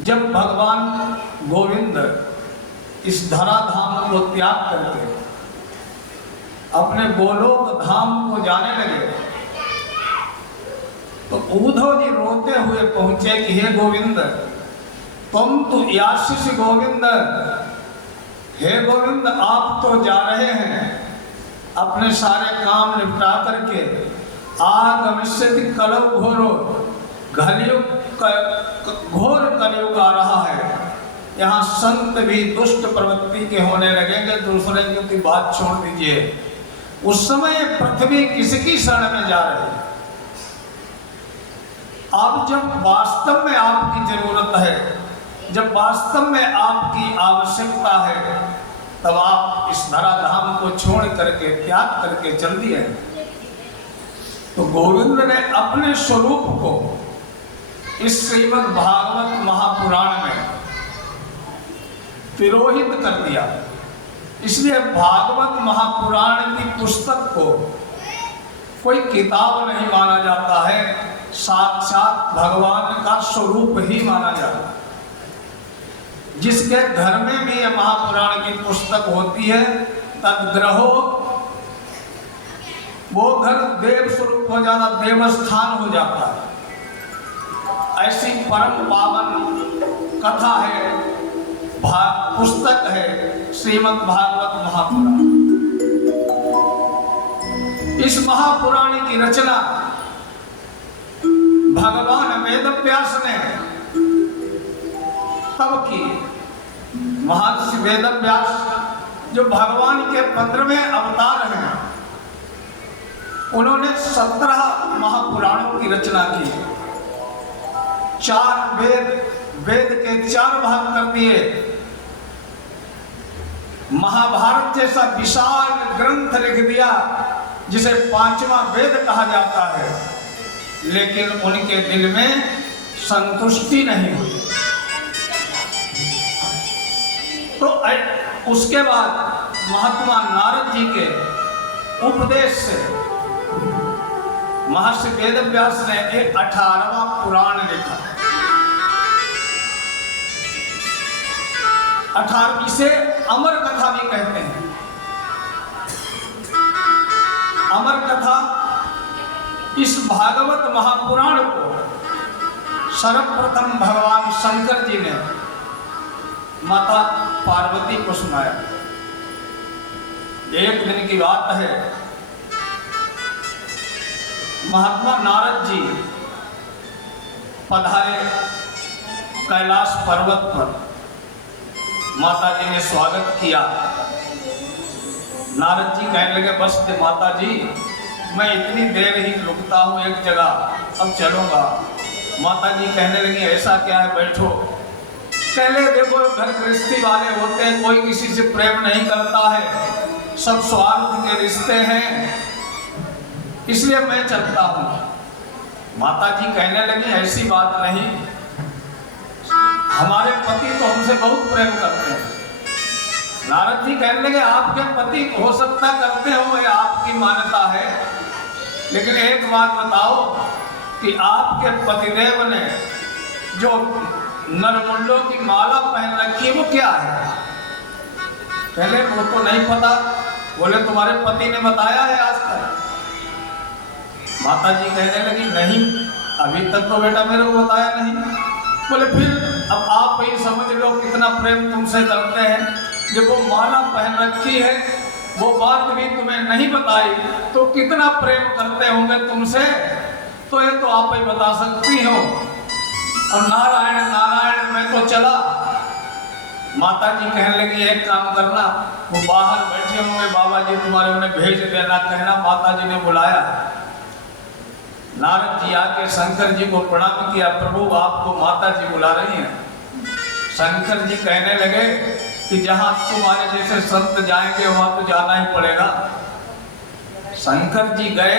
जब भगवान गोविंद इस धराधाम को त्याग करके अपने गोलोक धाम को जाने लगे तो उद्धव जी रोते हुए पहुंचे कि हे गोविंद, तुम तो आशीष गोविंद, हे गोविंद आप तो जा रहे हैं अपने सारे काम निपटा करके, आगमिष्यति कलौ घोरो, घोर कलयुग आ रहा है, यहाँ संत भी दुष्ट प्रवृत्ति के होने लगेंगे, दूसरे की बात छोड़ दीजिए। उस समय पृथ्वी किसकी शरण में जा रही है? अब जब वास्तव में आपकी जरूरत है, जब वास्तव में आपकी आवश्यकता है, तब आप इस धराधाम को छोड़ करके त्याग करके चल दिए। तो गोविंद ने अपने स्वरूप को इस श्रीमद् भागवत महापुराण में तिरोहित कर दिया। इसलिए भागवत महापुराण की पुस्तक को कोई किताब नहीं माना जाता है, साक्षात भगवान का स्वरूप ही माना जाता है। जिसके घर में भी यह महापुराण की पुस्तक होती है, तद्ग्रहो, वो घर देव स्वरूप हो जाता, देवस्थान हो जाता है। ऐसी परम पावन कथा है, पुस्तक है श्रीमद् भागवत महापुराण। इस महापुराण की रचना भगवान वेदव्यास ने तब की। महर्षि वेदव्यास जो भगवान के 15वें अवतार हैं, उन्होंने 17 महापुराणों की रचना की। 4 वेद के 4 भाग कर दिए। महाभारत जैसा विशाल ग्रंथ लिख दिया जिसे 5वां वेद कहा जाता है, लेकिन उनके दिल में संतुष्टि नहीं हुई। तो उसके बाद महात्मा नारद जी के उपदेश से महर्षि वेदव्यास ने एक 18वां पुराण लिखा। 18, इसे अमर कथा भी कहते हैं। अमर कथा, इस भागवत महापुराण को सर्वप्रथम भगवान शंकर जी ने माता पार्वती को सुनाया। एक दिन की बात है, महात्मा नारद जी पधारे कैलाश पर्वत पर। माता जी ने स्वागत किया। नारद जी कहने लगे, बस माता जी, मैं इतनी देर ही रुकता हूँ एक जगह, अब चलूंगा। माता जी कहने लगी, ऐसा क्या है, बैठो। पहले देखो, घर गृहस्थी वाले होते हैं, कोई किसी से प्रेम नहीं करता है, सब स्वार्थ के रिश्ते हैं, इसलिए मैं चलता हूँ। माता जी कहने लगी, ऐसी बात नहीं, हमारे पति तो हमसे बहुत प्रेम करते हैं। नारद जी कहने लगे, आपके पति हो सकता करते हो, ये आपकी मान्यता है, लेकिन एक बात बताओ कि आपके पतिदेव ने जो नरमुंडों की माला पहन रखी है वो क्या है? पहले वो तो नहीं पता। बोले, तुम्हारे पति ने बताया है आज तक? माता जी कहने लगी, नहीं, अभी तक तो बेटा मेरे को बताया नहीं। बोले, फिर अब आप ही समझ लो कितना प्रेम तुमसे करते हैं। जब वो माला पहन रखी है, वो बात भी तुम्हें नहीं बताई, तो कितना प्रेम करते होंगे तुमसे, तो ये तो आप ही बता सकती हो। और नारायण नारायण मैं तो चला। माता जी कहने लगी, एक काम करना, वो बाहर बैठे होंगे बाबा जी, तुम्हारे उन्हें भेज देना, कहना माता जी ने बुलाया। नारद जी आके शंकर जी को प्रणाम किया, प्रभु आपको माता जी बुला रही हैं। शंकर जी कहने लगे कि जहां तुम्हारे जैसे संत जाएंगे वहां तो जाना ही पड़ेगा। शंकर जी गए।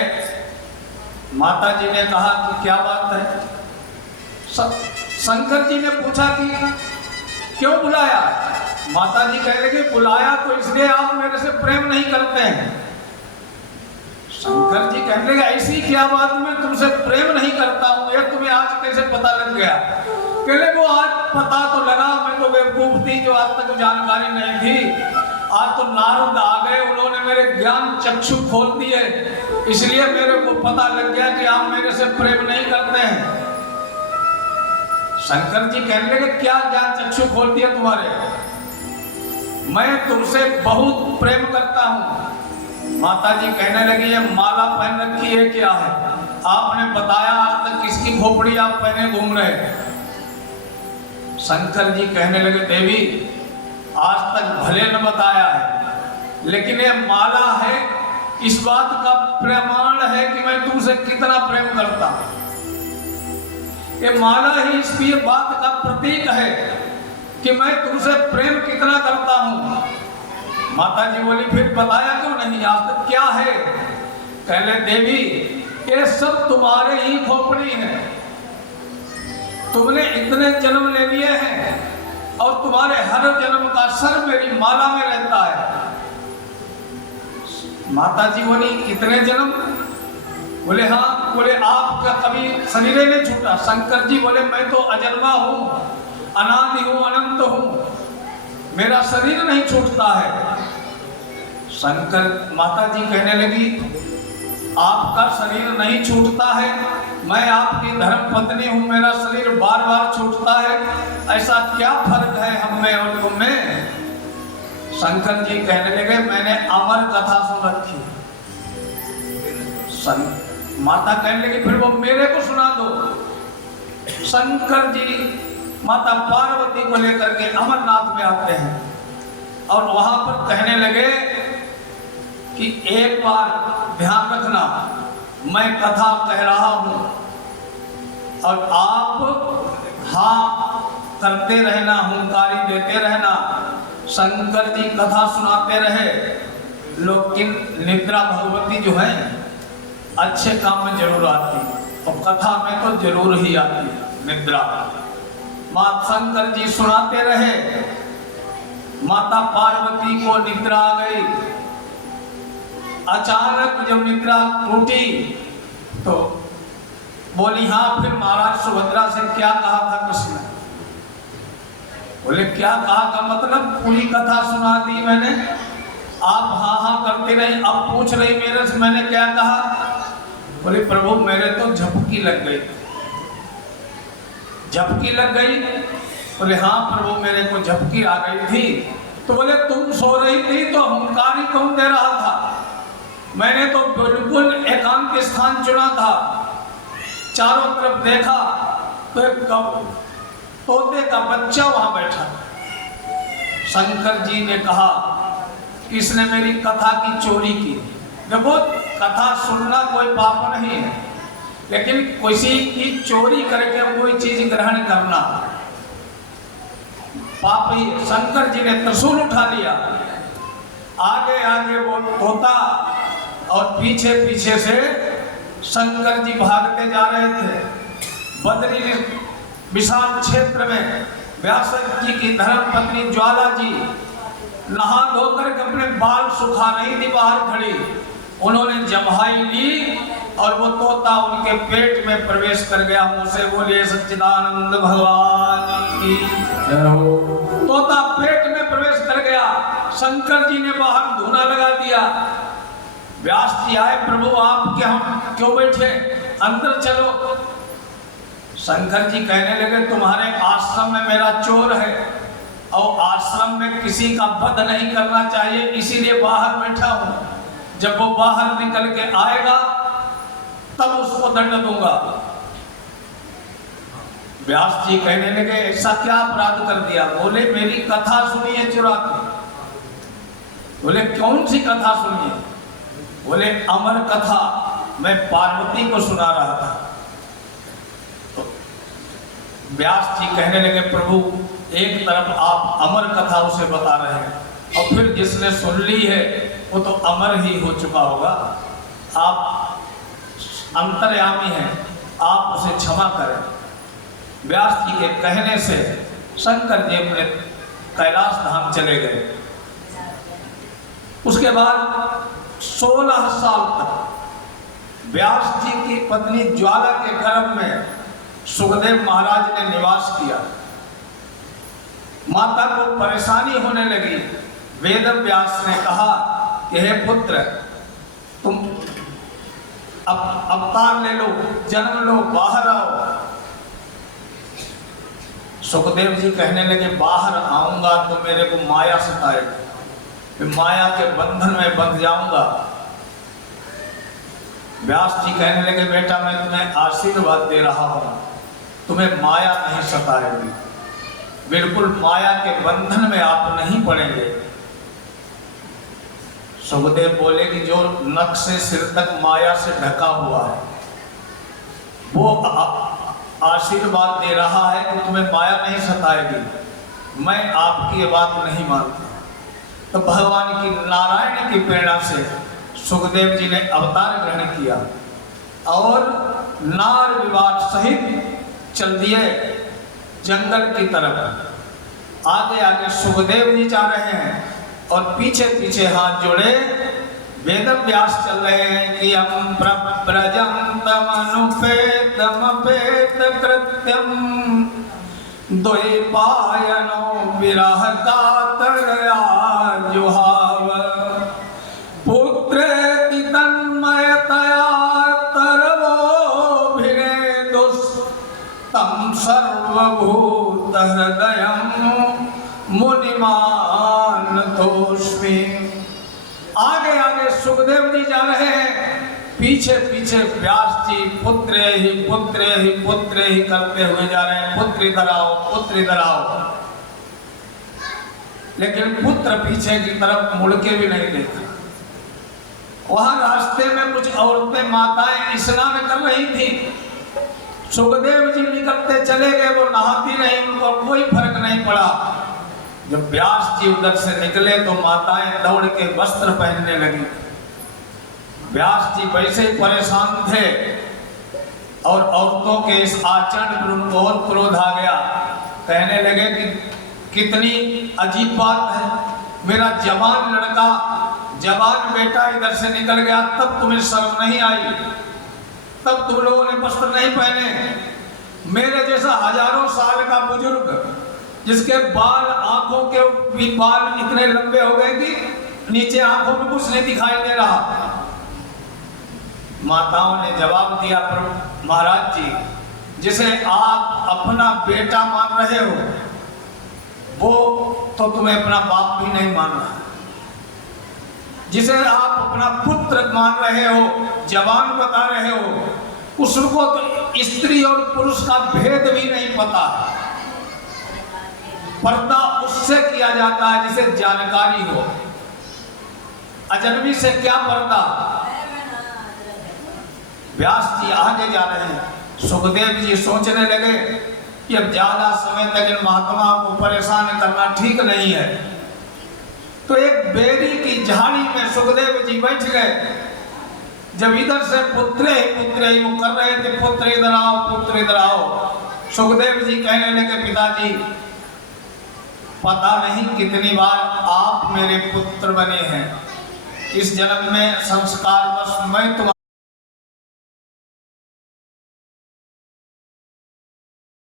माता जी ने कहा कि क्या बात है? शंकर जी ने पूछा कि क्यों बुलाया? माता जी कह रहे कि बुलाया तो इसलिए आप मेरे से प्रेम नहीं करते हैं। शंकर जी कहने लगे ऐसी क्या बात, मैं तुमसे प्रेम नहीं करता हूँ, ये तुम्हें आज कैसे पता लग गया? कहले वो आज पता तो लगा, मैं तो बेवकूफ थी जो आज तक जानकारी नहीं थी। आज तो नारद आ गए, उन्होंने मेरे ज्ञान चक्षु खोल दिए, इसलिए मेरे को पता लग गया कि आप मेरे से प्रेम नहीं करते हैं। शंकर जी कहने लगे क्या ज्ञान चक्षु खोल दिया तुम्हारे? मैं तुमसे बहुत प्रेम करता हूँ। माता जी कहने लगी ये माला पहन रखी है क्या है? आपने बताया आज तक किसकी खोपड़ी आप पहने घूम रहे हैं? शंकर जी कहने लगे देवी आज तक भले न बताया है, लेकिन ये माला है, इस बात का प्रमाण है कि मैं तुमसे कितना प्रेम करता हूं। ये माला ही इसकी बात का प्रतीक है कि मैं तुमसे प्रेम कितना करता हूं। माता जी बोली फिर बताया क्यों नहीं, आज तक क्या है? कहले देवी ये सब तुम्हारे ही खोपड़ी है, तुमने इतने जन्म ले लिए हैं और तुम्हारे हर जन्म का सर मेरी माला में रहता है। माता जी बोली कितने जन्म? बोले हाँ। बोले आपका कभी शरीर नहीं छूटा? शंकर जी बोले मैं तो अजन्मा हूँ, अनादि हूँ, अनंत हूँ, मेरा शरीर नहीं छूटता है। शंकर माता जी कहने लगी आपका शरीर नहीं छूटता है, मैं आपकी धर्म पत्नी हूँ, मेरा शरीर बार बार छूटता है, ऐसा क्या फर्क है हम में और तुम में? शंकर जी कहने लगे मैंने अमर कथा सुन रखी। माता कहने लगी फिर वो मेरे को सुना दो। शंकर जी माता पार्वती को लेकर के अमरनाथ में आते हैं और वहां पर कहने लगे कि एक बार ध्यान रखना, मैं कथा कह रहा हूं और आप हाँ करते रहना, हुंकारी देते रहना। शंकर जी कथा सुनाते रहे, लेकिन निद्रा भगवती जो है अच्छे काम में जरूर आती और कथा में तो जरूर ही आती निद्रा। मां शंकर जी सुनाते रहे, माता पार्वती को निद्रा आ गई। अचानक जब निद्रा टूटी तो बोली हाँ फिर महाराज सुभद्रा से क्या कहा था कृष्ण ने? बोले क्या कहा का मतलब? पूरी कथा सुना दी मैंने, आप हाँ हाँ करते रहे, अब पूछ रही मेरे से मैंने क्या कहा? बोले प्रभु मेरे तो झपकी लग गई। झपकी लग गई? बोले हाँ प्रभु मेरे को झपकी आ गई थी। तो बोले तुम सो रही थी तो हुंकारी कौन दे रहा था? मैंने तो बिल्कुल एकांत स्थान चुना था, चारों तरफ देखा तो एक तोते का बच्चा वहां बैठा। शंकर जी ने कहा इसने मेरी कथा की चोरी की। देखो कथा सुनना कोई पाप नहीं है, लेकिन किसी की चोरी करके कोई चीज ग्रहण करना पाप ही। शंकर जी ने त्रिशूल उठा लिया, आगे आगे वो तोता और पीछे पीछे से शंकर जी भागते जा रहे थे। बद्री विशाल क्षेत्र में व्यास जी की धर्म पत्नी ज्वाला जी नहा धोकर के अपने बाल सुखा नहीं थी, बाहर खड़ी, उन्होंने जम्हाई ली और वो तोता उनके पेट में प्रवेश कर गया। मुंह से बोले सच्चिदानंद भगवान की जय हो। तोता पेट में प्रवेश कर गया, शंकर जी ने बाहर धूना लगा दिया। व्यास जी आए, प्रभु आप क्या हम क्यों बैठे, अंदर चलो। शंकर जी कहने लगे तुम्हारे आश्रम में मेरा चोर है और आश्रम में किसी का वध नहीं करना चाहिए, इसीलिए बाहर बैठा हूं। जब वो बाहर निकल के आएगा तब उसको दंड दूंगा। व्यास जी कहने लगे ऐसा क्या अपराध कर दिया? बोले मेरी कथा सुनिए चुरा के। बोले कौन सी कथा सुनिए? बोले अमर कथा, मैं पार्वती को सुना रहा था। तो व्यास जी कहने लगे प्रभु एक तरफ आप अमर कथा उसे बता रहे हैं और फिर जिसने सुन ली है वो तो अमर ही हो चुका होगा, आप अंतर्यामी हैं, आप उसे क्षमा करें। व्यास जी के कहने से शंकर जी अपने कैलाश धाम चले गए। उसके बाद 16 साल तक व्यास जी की पत्नी ज्वाला के गर्भ में सुखदेव महाराज ने निवास किया। माता को परेशानी होने लगी। वेद व्यास ने कहा कि हे पुत्र, तुम अवतार ले लो, जन्म लो, बाहर आओ। सुखदेव जी कहने लगे बाहर आऊंगा तो मेरे को माया सताएगी, माया के बंधन में बंध जाऊंगा। व्यास जी कहने लगे बेटा मैं तुम्हें आशीर्वाद दे रहा हूं, तुम्हें माया नहीं सताएगी, बिल्कुल माया के बंधन में आप नहीं पड़ेंगे। सुखदेव बोले कि जो नख से सिर तक माया से ढका हुआ है वो आशीर्वाद दे रहा है कि तुम्हें माया नहीं सताएगी, मैं आपकी ये बात नहीं मानता। तो भगवान की नारायण की प्रेरणा से सुखदेव जी ने अवतार ग्रहण किया और नार विवाद सहित चल दिए जंगल की तरफ। आगे आगे सुखदेव जी जा रहे हैं और पीछे पीछे हाथ जोड़े वेद व्यास चल रहे हैं कि हम प्रजंतम अनुपेतम पेत कृत्यम द्वैपायनो विरह कातरया जुहाव पुत्रेति तन्मयतया तरवो भिनेदुस् तम सर्वभूत हृदयम् मुनिमान तोष्मी। आगे आगे सुखदेव जी जा रहे हैं, पीछे पीछे व्यास जी पुत्र ही पुत्र ही पुत्र ही करते हुए जा रहे हैं, पुत्र इधर आओ, पुत्र इधर आओ। लेकिन पुत्र पीछे की तरफ मुड़ के भी नहीं देखा। वहां रास्ते में कुछ औरतें माताएं स्नान कर रही थी। सुखदेव जी निकलते चले गए, वो नहाती नहीं, उनको कोई फर्क नहीं पड़ा। जब व्यास जी उधर से निकले तो माताएं दौड़ के वस्त्र पहनने लगी। व्यास जी वैसे ही परेशान थे और औरतों के इस आचरण पर उनको और क्रोध आ गया। कहने लगे कि कितनी अजीब बात है, मेरा जवान लड़का, जवान बेटा इधर से निकल गया, तब तुम्हें शर्म नहीं आई, तब तुम लोगों ने वस्त्र नहीं पहने। मेरे जैसा हजारों साल का बुजुर्ग जिसके बाल, आंखों के भी बाल इतने लंबे हो गए कि नीचे आंखों में कुछ नहीं दिखाई दे रहा। माताओं ने जवाब दिया, पर महाराज जी, जिसे आप अपना बेटा मान रहे हो वो तो तुम्हें अपना बाप भी नहीं मान रहा। जिसे आप अपना पुत्र मान रहे हो, जवान बता रहे हो, उसको तो स्त्री और पुरुष का भेद भी नहीं पता। पर्दा उससे किया जाता है जिसे जानकारी हो, अजनबी से क्या पर्दा। व्यास जी आगे जा रहे हैं। सुखदेव जी सोचने लगे कि अब ज्यादा समय तक इन महात्माओं को परेशान करना ठीक नहीं है। तो एक बेरी की झाड़ी में सुखदेव जी बैठ गए। जब इधर से पुत्र ही वो कर रहे थे, पुत्र इधर आओ, पुत्र इधर आओ। सुखदेव जी कहने लगे पिताजी, पता नहीं कितनी बार आप मेरे पुत्र बने हैं, इस जन्म में संस्कार बस मैं तुम्हारा